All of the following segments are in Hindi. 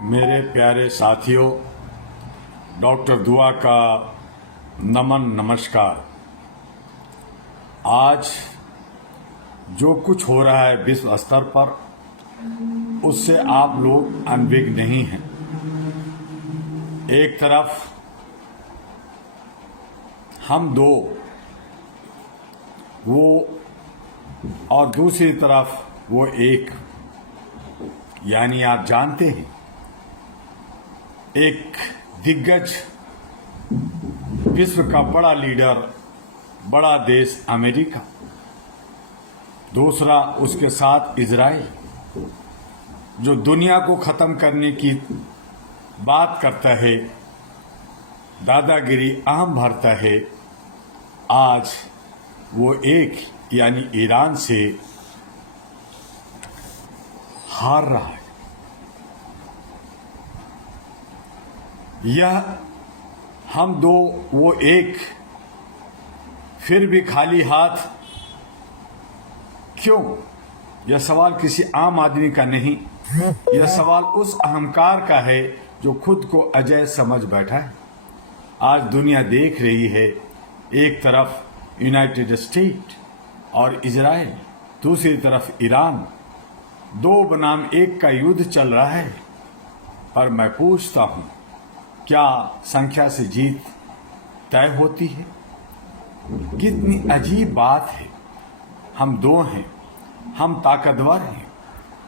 मेरे प्यारे साथियों, डॉक्टर दुआ का नमन नमस्कार। आज जो कुछ हो रहा है विश्व स्तर पर, उससे आप लोग अनभिज्ञ नहीं हैं। एक तरफ हम दो वो और दूसरी तरफ वो एक, यानी आप जानते हैं, एक दिग्गज विश्व का बड़ा लीडर, बड़ा देश अमेरिका, दूसरा उसके साथ इजराइल, जो दुनिया को खत्म करने की बात करता है, दादागिरी अहम भरता है। आज वो एक यानी ईरान से हार रहा है। यह हम दो वो एक, फिर भी खाली हाथ क्यों? यह सवाल किसी आम आदमी का नहीं, यह सवाल उस अहंकार का है जो खुद को अजय समझ बैठा है। आज दुनिया देख रही है, एक तरफ यूनाइटेड स्टेट और इजराइल, दूसरी तरफ ईरान, दो बनाम एक का युद्ध चल रहा है। पर मैं पूछता हूं, क्या संख्या से जीत तय होती है? कितनी अजीब बात है। हम दो हैं, हम ताकतवर हैं,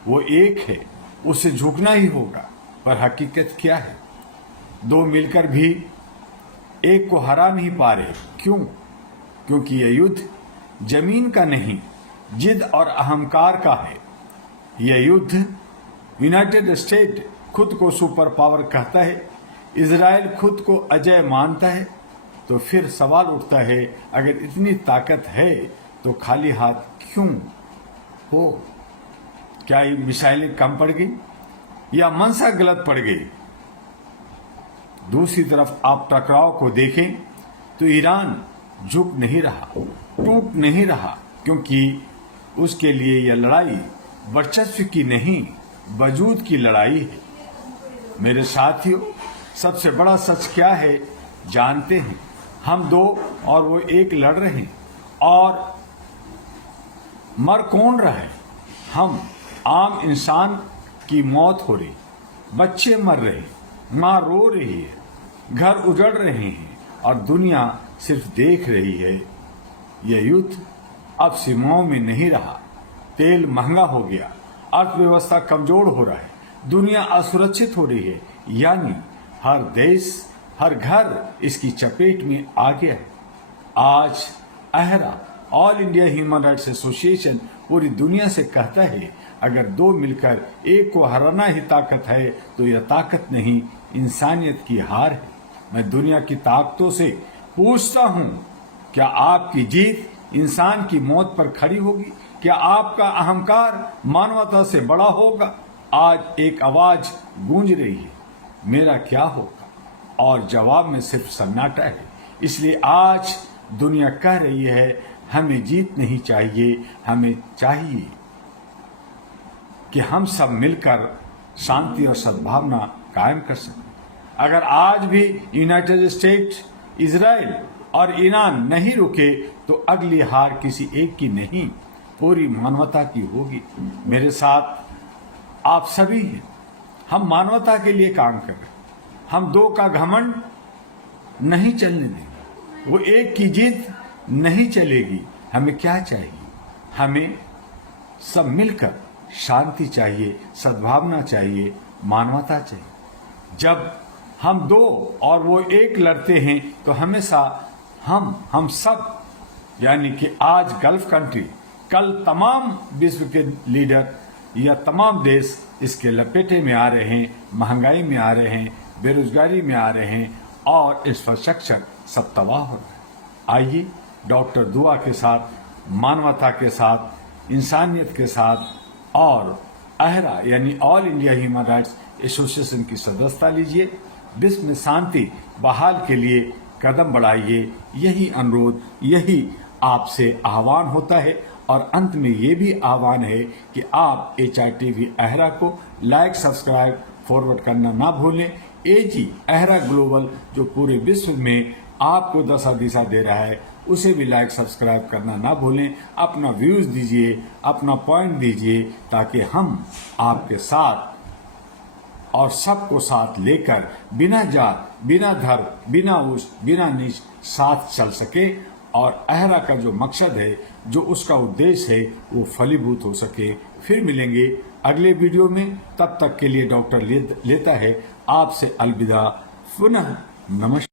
वो एक है, उसे झुकना ही होगा। पर हकीकत क्या है? दो मिलकर भी एक को हरा नहीं पा रहे। क्यों? क्योंकि यह युद्ध जमीन का नहीं, जिद और अहंकार का है। यह युद्ध यूनाइटेड स्टेट खुद को सुपर पावर कहता है, इजराइल खुद को अजय मानता है। तो फिर सवाल उठता है, अगर इतनी ताकत है तो खाली हाथ क्यों हो? क्या ये मिसाइलें कम पड़ गई या मंशा गलत पड़ गई? दूसरी तरफ आप टकराव को देखें तो ईरान झुक नहीं रहा, टूट नहीं रहा, क्योंकि उसके लिए यह लड़ाई वर्चस्व की नहीं, वजूद की लड़ाई है। मेरे साथियों, सबसे बड़ा सच क्या है जानते हैं? हम दो और वो एक लड़ रहे हैं, और मर कौन रहा है? हम आम इंसान की मौत हो रही, बच्चे मर रहे, माँ रो रही है, घर उजड़ रहे हैं, और दुनिया सिर्फ देख रही है। यह युद्ध अब सीमाओं में नहीं रहा। तेल महंगा हो गया, अर्थव्यवस्था कमजोर हो रहा है, दुनिया असुरक्षित हो रही है, यानी हर देश, हर घर इसकी चपेट में आ गया है। आज अहरा, all India human rights association, पूरी दुनिया से कहता है, अगर दो मिलकर एक को हराना ही ताकत है तो यह ताकत नहीं, इंसानियत की हार है। मैं दुनिया की ताकतों से पूछता हूं, क्या आपकी जीत इंसान की मौत पर खड़ी होगी? क्या आपका अहंकार मानवता से बड़ा होगा? आज एक आवाज गूंज रही है, मेरा क्या होगा? और जवाब में सिर्फ सन्नाटा है। इसलिए आज दुनिया कह रही है, हमें जीत नहीं चाहिए, हमें चाहिए कि हम सब मिलकर शांति और सद्भावना कायम कर सकें। अगर आज भी यूनाइटेड स्टेट्स, इजराइल और ईरान नहीं रुके तो अगली हार किसी एक की नहीं, पूरी मानवता की होगी। मेरे साथ आप सभी हैं, हम मानवता के लिए काम कर रहे हैं। हम दो का घमंड नहीं चलने देंगे, वो एक की जीत नहीं चलेगी। हमें क्या चाहिए? हमें सब मिलकर शांति चाहिए, सद्भावना चाहिए, मानवता चाहिए। जब हम दो और वो एक लड़ते हैं तो हमेशा हम सब, यानी कि आज गल्फ कंट्री, कल तमाम विश्व के लीडर या तमाम देश इसके लपेटे में आ रहे हैं, महंगाई में आ रहे हैं, बेरोजगारी में आ रहे हैं, और इंफ्रास्ट्रक्चर सब तबाह हो रहा है। आइए डॉक्टर दुआ के साथ, मानवता के साथ, इंसानियत के साथ, और अहरा यानी all India human rights association की सदस्यता लीजिए। विश्व में शांति बहाल के लिए कदम बढ़ाइए। यही अनुरोध, यही आपसे आह्वान होता है। और अंत में ये भी आह्वान है कि आप HRTV अहरा को लाइक, सब्सक्राइब फॉरवर्ड करना ना भूलें। एजी अहरा ग्लोबल जो पूरे विश्व में आपको दशा दिशा दे रहा है उसे भी लाइक सब्सक्राइब करना ना भूलें। अपना व्यूज दीजिए, अपना पॉइंट दीजिए, ताकि हम आपके साथ और सबको साथ लेकर बिना जात, बिना धर्म, बिना उच्च, बिना नीच साथ चल सके और अहरा का जो मकसद है, जो उसका उद्देश्य है, वो फलीभूत हो सके। फिर मिलेंगे अगले वीडियो में। तब तक के लिए डॉक्टर लेता है आपसे अलविदा। पुनः नमस्कार।